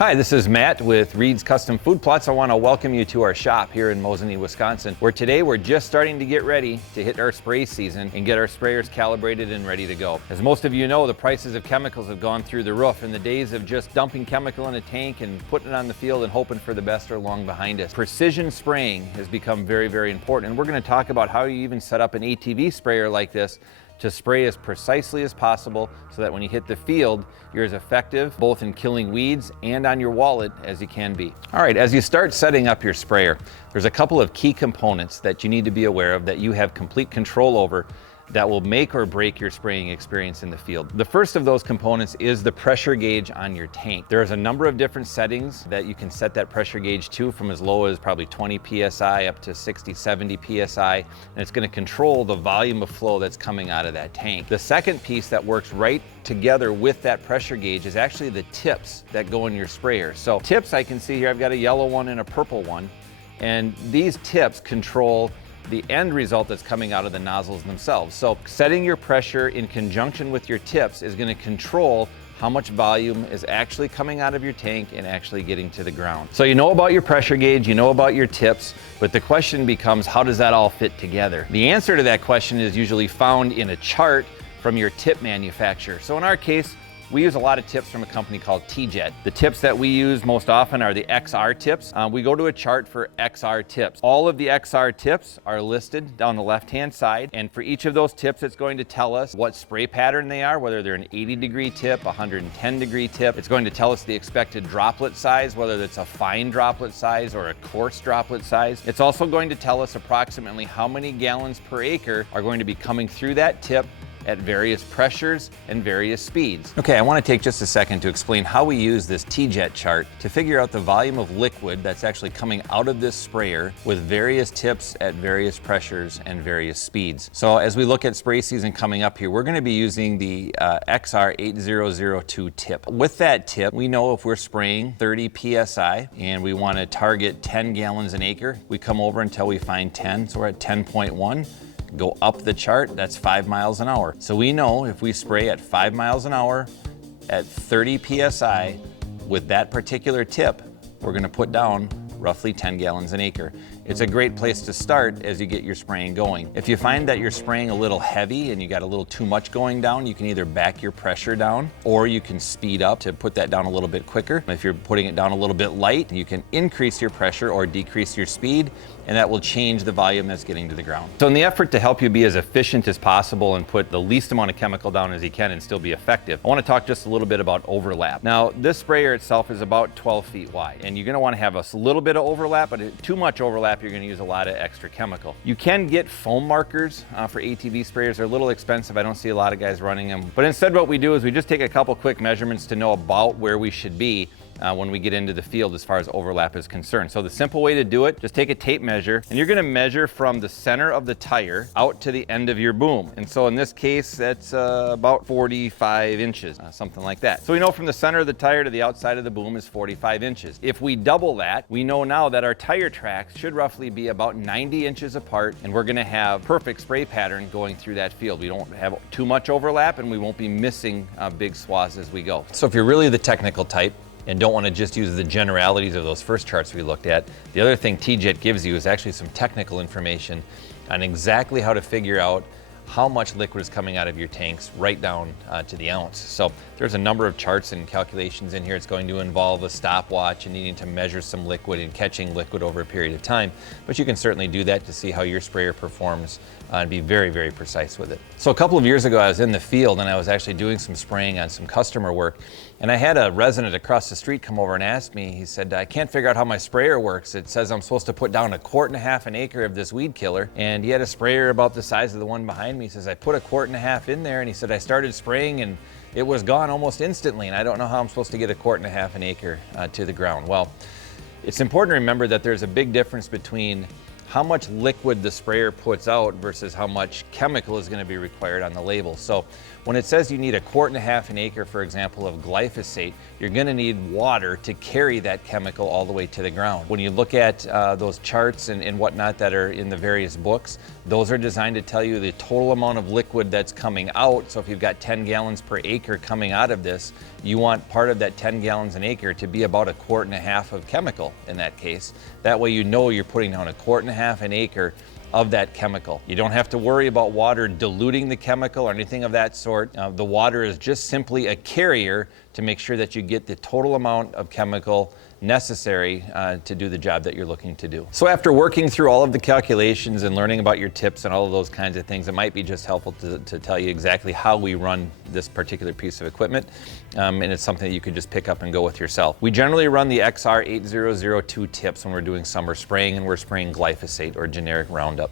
Hi, this is Matt with Reed's Custom Food Plots. I want to welcome you to our shop here in Mosinee, Wisconsin, where today we're just starting to get ready to hit our spray season and get our sprayers calibrated and ready to go. As most of you know, the prices of chemicals have gone through the roof, and the days of just dumping chemical in a tank and putting it on the field and hoping for the best are long behind us. Precision spraying has become very, very important, and we're going to talk about how you even set up an ATV sprayer like this to spray as precisely as possible so that when you hit the field, you're as effective both in killing weeds and on your wallet as you can be. All right, as you start setting up your sprayer, there's a couple of key components that you need to be aware of that you have complete control over that will make or break your spraying experience in the field. The first of those components is the pressure gauge on your tank. There's a number of different settings that you can set that pressure gauge to, from as low as probably 20 PSI up to 60, 70 PSI, and it's gonna control the volume of flow that's coming out of that tank. The second piece that works right together with that pressure gauge is actually the tips that go in your sprayer. So tips, I can see here, I've got a yellow one and a purple one, and these tips control the end result that's coming out of the nozzles themselves. So setting your pressure in conjunction with your tips is going to control how much volume is actually coming out of your tank and actually getting to the ground. So you know about your pressure gauge, you know about your tips, but the question becomes, how does that all fit together? The answer to that question is usually found in a chart from your tip manufacturer. So in our case, we use a lot of tips from a company called TJet. The tips that we use most often are the XR tips. We go to a chart for XR tips. All of the XR tips are listed down the left-hand side, and for each of those tips, it's going to tell us what spray pattern they are, whether they're an 80-degree tip, 110-degree tip. It's going to tell us the expected droplet size, whether it's a fine droplet size or a coarse droplet size. It's also going to tell us approximately how many gallons per acre are going to be coming through that tip at various pressures and various speeds. Okay, I want to take just a second to explain how we use this TJet chart to figure out the volume of liquid that's actually coming out of this sprayer with various tips at various pressures and various speeds. So as we look at spray season coming up here, we're going to be using the XR8002 tip. With that tip, we know if we're spraying 30 PSI and we want to target 10 gallons an acre, we come over until we find 10, so we're at 10.1. Go up the chart, that's 5 miles an hour. So we know if we spray at 5 miles an hour at 30 PSI with that particular tip, we're gonna put down roughly 10 gallons an acre. It's a great place to start as you get your spraying going. If you find that you're spraying a little heavy and you got a little too much going down, you can either back your pressure down or you can speed up to put that down a little bit quicker. If you're putting it down a little bit light, you can increase your pressure or decrease your speed, and that will change the volume that's getting to the ground. So in the effort to help you be as efficient as possible and put the least amount of chemical down as you can and still be effective, I want to talk just a little bit about overlap. Now, this sprayer itself is about 12 feet wide, and you're going to want to have a little bit of overlap, but too much overlap, you're going to use a lot of extra chemical. You can get foam markers for ATV sprayers. They're a little expensive. I don't see a lot of guys running them. But instead what we do is we just take a couple quick measurements to know about where we should be when we get into the field as far as overlap is concerned. So the simple way to do it, just take a tape measure, and you're gonna measure from the center of the tire out to the end of your boom. And so in this case, that's about 45 inches, something like that. So we know from the center of the tire to the outside of the boom is 45 inches. If we double that, we know now that our tire tracks should roughly be about 90 inches apart, and we're gonna have perfect spray pattern going through that field. We don't have too much overlap, and we won't be missing big swaths as we go. So if you're really the technical type, and don't want to just use the generalities of those first charts we looked at, the other thing TJet gives you is actually some technical information on exactly how to figure out how much liquid is coming out of your tanks right down to the ounce. So there's a number of charts and calculations in here. It's going to involve a stopwatch and needing to measure some liquid and catching liquid over a period of time. But you can certainly do that to see how your sprayer performs and be very, very precise with it. So a couple of years ago, I was in the field and I was actually doing some spraying on some customer work. And I had a resident across the street come over and ask me, he said, I can't figure out how my sprayer works. It says I'm supposed to put down 1.5 quarts an acre of this weed killer. And he had a sprayer about the size of the one behind me. He says, I put 1.5 quarts in there, and he said, I started spraying and it was gone almost instantly. And I don't know how I'm supposed to get 1.5 quarts an acre to the ground. Well, it's important to remember that there's a big difference between how much liquid the sprayer puts out versus how much chemical is going to be required on the label. So when it says you need 1.5 quarts an acre, for example, of glyphosate, you're going to need water to carry that chemical all the way to the ground. When you look at those charts and whatnot that are in the various books, those are designed to tell you the total amount of liquid that's coming out. So if you've got 10 gallons per acre coming out of this, you want part of that 10 gallons an acre to be about 1.5 quarts of chemical in that case. That way you know you're putting down 1.5 quarts an acre of that chemical. You don't have to worry about water diluting the chemical or anything of that sort. The water is just simply a carrier to make sure that you get the total amount of chemical necessary to do the job that you're looking to do. So after working through all of the calculations and learning about your tips and all of those kinds of things, it might be just helpful to tell you exactly how we run this particular piece of equipment. And it's something that you could just pick up and go with yourself. We generally run the XR8002 tips when we're doing summer spraying and we're spraying glyphosate or generic Roundup.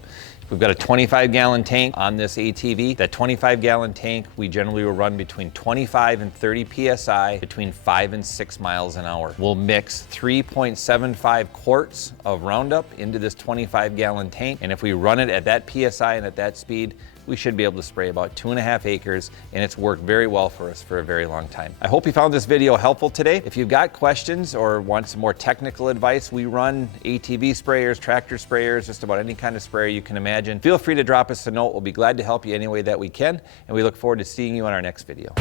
We've got a 25-gallon tank on this ATV. That 25-gallon tank, we generally will run between 25 and 30 PSI, between 5 and 6 miles an hour. We'll mix 3.75 quarts of Roundup into this 25-gallon tank, and if we run it at that PSI and at that speed, we should be able to spray about 2.5 acres, and it's worked very well for us for a very long time. I hope you found this video helpful today. If you've got questions or want some more technical advice, we run ATV sprayers, tractor sprayers, just about any kind of sprayer you can imagine. Feel free to drop us a note. We'll be glad to help you any way that we can, and we look forward to seeing you on our next video.